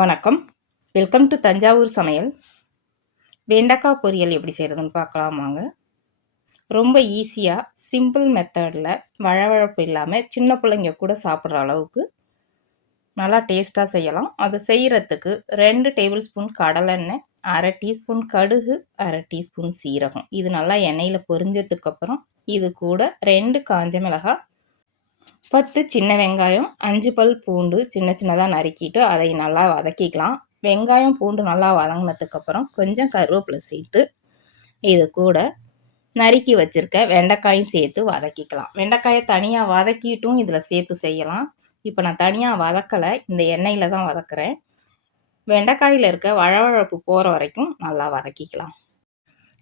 வணக்கம். Welcome to Thanjavur சமையல். வெண்டைக்காய் பொரியல் எப்படி செய்கிறதுன்னு பார்க்கலாமாங்க. ரொம்ப ஈஸியாக சிம்பிள் மெத்தடில் வழவழப்பு இல்லாமல் சின்ன பிள்ளைங்க கூட சாப்பிட்ற அளவுக்கு நல்லா டேஸ்ட்டாக செய்யலாம். அது செய்கிறதுக்கு 2 டேபிள் ஸ்பூன் கடலெண்ணெய், அரை டீஸ்பூன் கடுகு, அரை டீஸ்பூன் சீரகம். இது நல்லா எண்ணெயில் பொரிஞ்சதுக்கப்புறம் இது கூட 2 காஞ்ச மிளகாய், 10 சின்ன வெங்காயம், 5 பல் பூண்டு சின்ன சின்னதாக நறுக்கிட்டு அதை நல்லா வதக்கிக்கலாம். வெங்காயம் பூண்டு நல்லா வதங்கினதுக்கப்புறம் கொஞ்சம் கருவேப்பிலை சேர்த்து இது கூட நறுக்கி வச்சுருக்க வெண்டைக்காயும் சேர்த்து வதக்கிக்கலாம். வெண்டைக்காயை தனியாக வதக்கிட்டும் இதில் சேர்த்து செய்யலாம். இப்போ நான் தனியாக வதக்கலை, இந்த எண்ணெயில் தான் வதக்குறேன். வெண்டைக்காயில் இருக்க வழவழப்பு போகிற வரைக்கும் நல்லா வதக்கிக்கலாம்.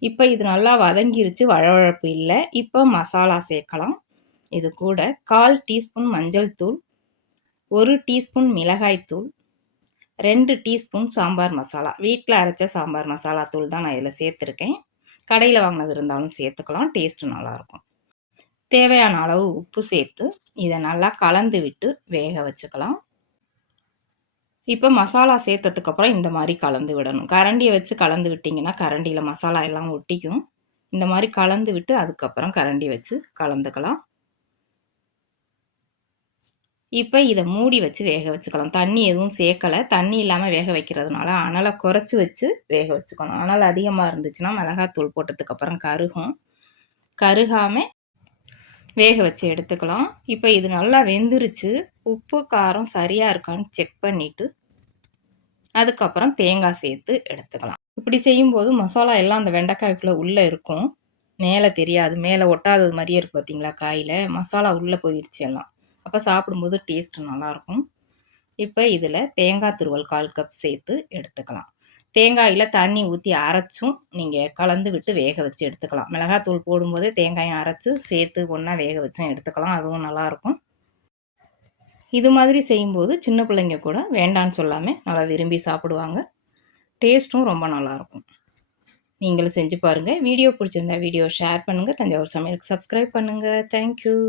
இப்போ இது நல்லா வதங்கிருச்சு, வழவழப்பு இல்லை. இப்போ மசாலா சேர்க்கலாம். இது கூட 1/4 டீஸ்பூன் மஞ்சள் தூள், 1 டீஸ்பூன் மிளகாய் தூள், 2 டீஸ்பூன் சாம்பார் மசாலா. வீட்டில் அரைச்ச சாம்பார் மசாலா தூள் தான் நான் இதில் சேர்த்துருக்கேன். கடையில் வாங்கினது இருந்தாலும் சேர்த்துக்கலாம், டேஸ்ட்டு நல்லாயிருக்கும். தேவையான அளவு உப்பு சேர்த்து இதை நல்லா கலந்து விட்டு வேக வச்சுக்கலாம். இப்போ மசாலா சேர்த்ததுக்கப்புறம் இந்த மாதிரி கலந்து விடணும். கரண்டியை வச்சு கலந்து விட்டிங்கன்னா கரண்டியில் மசாலா எல்லாம் ஒட்டிக்கும். இந்த மாதிரி கலந்து விட்டு அதுக்கப்புறம் கரண்டி வச்சு கலந்துக்கலாம். இப்போ இதை மூடி வச்சு வேக வச்சுக்கலாம். தண்ணி எதுவும் சேர்க்கலை. தண்ணி இல்லாமல் வேக வைக்கிறதுனால அனலை குறைச்சி வச்சு வேக வச்சுக்கணும். அனல் அதிகமாக இருந்துச்சுன்னா மிளகாத்தூள் போட்டதுக்கப்புறம் கருகாமல் வேக வச்சு எடுத்துக்கலாம். இப்போ இது நல்லா வெந்துருச்சு. உப்பு காரம் சரியாக இருக்கான்னு செக் பண்ணிவிட்டு அதுக்கப்புறம் தேங்காய் சேர்த்து எடுத்துக்கலாம். இப்படி செய்யும்போது மசாலா எல்லாம் அந்த வெண்டைக்காய்க்குள்ளே உள்ளே இருக்கும், மேலே தெரியாது. மேலே ஒட்டாதது மாதிரியே இருக்கும் பார்த்தீங்களா, காயில் மசாலா உள்ளே போயிடுச்சு எல்லாம். அப்போ சாப்பிடும்போது டேஸ்ட்டு நல்லாயிருக்கும். இப்போ இதில் தேங்காய் துருவல் 1/4 கப் சேர்த்து எடுத்துக்கலாம். தேங்காயில் தண்ணி ஊற்றி அரைச்சும் நீங்கள் கலந்து விட்டு வேக வச்சு எடுத்துக்கலாம். மிளகாத்தூள் போடும்போதே தேங்காயும் அரைச்சி சேர்த்து ஒன்றா வேக வச்சும் எடுத்துக்கலாம், அதுவும் நல்லாயிருக்கும். இது மாதிரி செய்யும்போது சின்ன பிள்ளைங்க கூட வேண்டான்னு சொல்லாமல் நல்லா விரும்பி சாப்பிடுவாங்க. டேஸ்ட்டும் ரொம்ப நல்லாயிருக்கும். நீங்களும் செஞ்சு பாருங்கள். வீடியோ பிடிச்சிருந்தா வீடியோ ஷேர் பண்ணுங்கள். தஞ்சாவூர் சமையலுக்கு சப்ஸ்கிரைப் பண்ணுங்கள். தேங்க்யூ.